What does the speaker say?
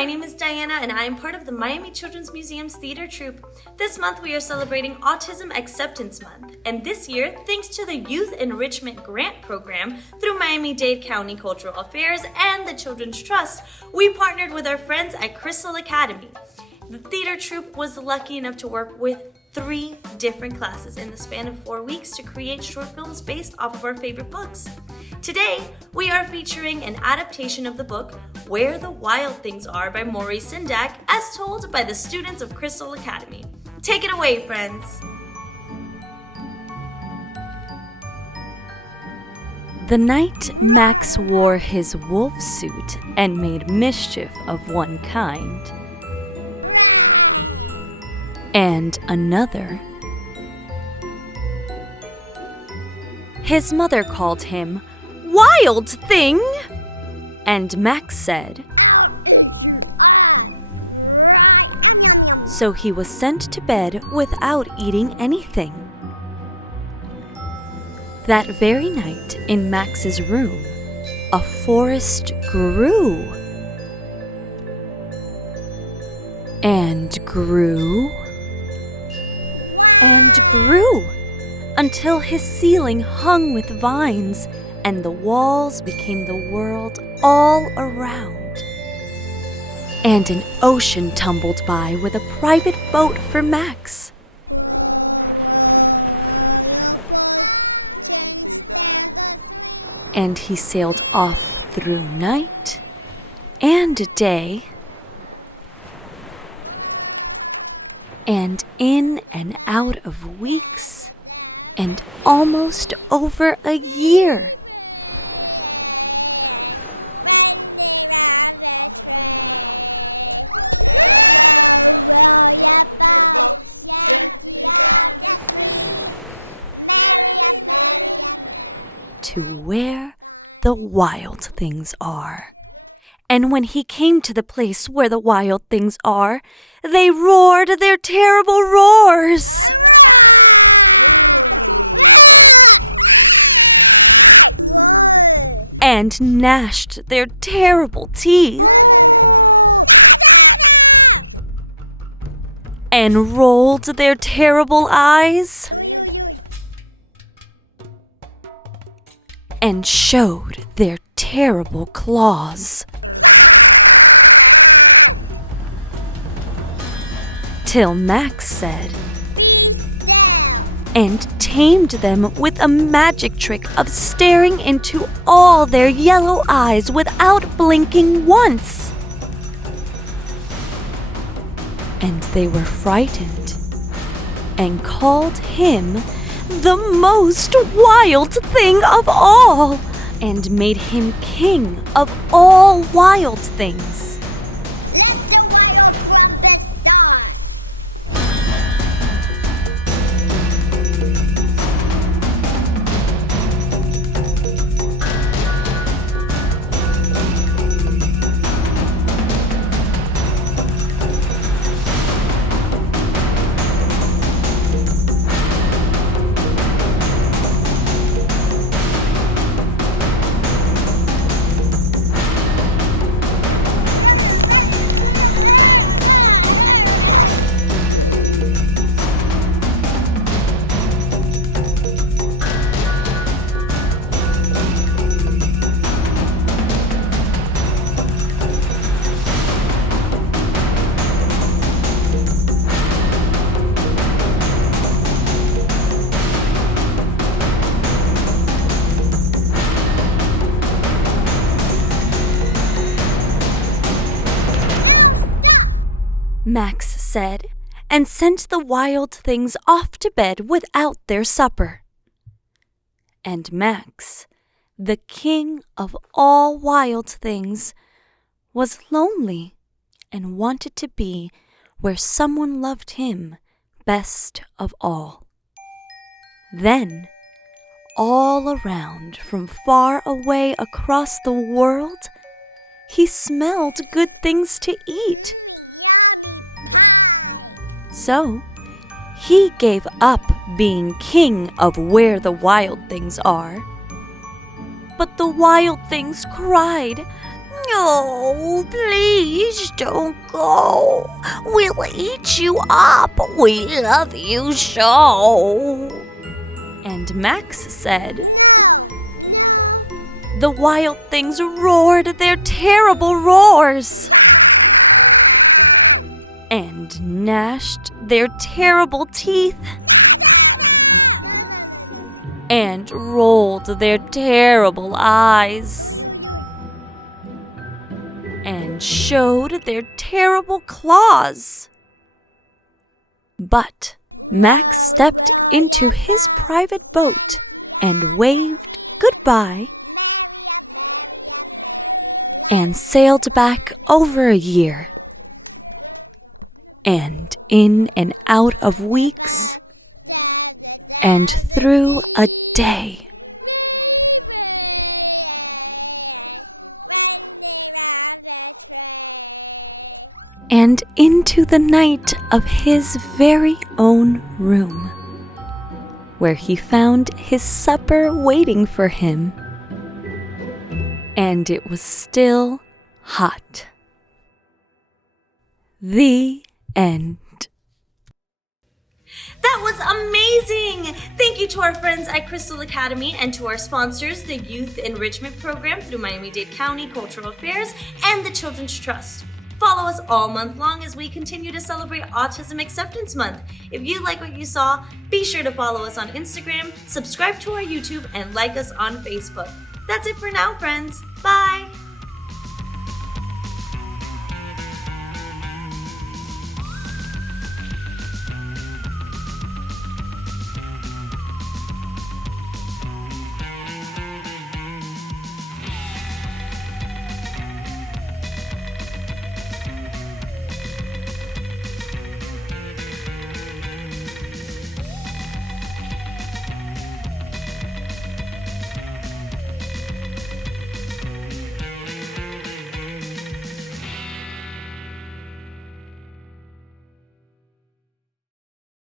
my name is Diana and I am part of the Miami Children's Museum's theater troupe. This month we are celebrating Autism Acceptance Month, and this year, thanks to the Youth Enrichment Grant Program through Miami-Dade County Cultural Affairs and the Children's Trust, we partnered with our friends at Crystal Academy. The theater troupe was lucky enough to work with 3 different classes in the span of 4 weeks to create short films based off of our favorite books. Today, we are featuring an adaptation of the book Where the Wild Things Are by Maurice Sendak, as told by the students of Crystal Academy. Take it away, friends! The night Max wore his wolf suit and made mischief of one kind and another, his mother called him "Wild Thing!" and Max said, so he was sent to bed without eating anything. That very night in Max's room, a forest grew and grew and grew until his ceiling hung with vines and the walls became the world all around. And an ocean tumbled by with a private boat for Max. And he sailed off through night and day, and in and out of weeks, and almost over a year. To where the wild things are. And when he came to the place where the wild things are, they roared their terrible roars. And gnashed their terrible teeth. And rolled their terrible eyes. And showed their terrible claws. Till Max said, and tamed them with a magic trick of staring into all their yellow eyes without blinking once. And they were frightened and called him the most wild thing of all, and made him king of all wild things. Max said, and sent the wild things off to bed without their supper. And Max, the king of all wild things, was lonely and wanted to be where someone loved him best of all. Then, all around from far away across the world, he smelled good things to eat. So, he gave up being king of where the wild things are. But the wild things cried, "Oh, please! Please don't go. We'll eat you up. We love you so. And Max said, the wild things roared their terrible roars and gnashed their terrible teeth and rolled their terrible eyes and showed their terrible claws. But Max stepped into his private boat and waved goodbye and sailed back over a year. And in and out of weeks and through a day. And into the night of his very own room, where he found his supper waiting for him, and it was still hot. The end. That was amazing! Thank you to our friends at Crystal Academy and to our sponsors, the Youth Enrichment Program through Miami-Dade County Cultural Affairs and the Children's Trust. Follow us all month long as we continue to celebrate Autism Acceptance Month. If you like what you saw, be sure to follow us on Instagram, subscribe to our YouTube, and like us on Facebook. That's it for now, friends. Bye!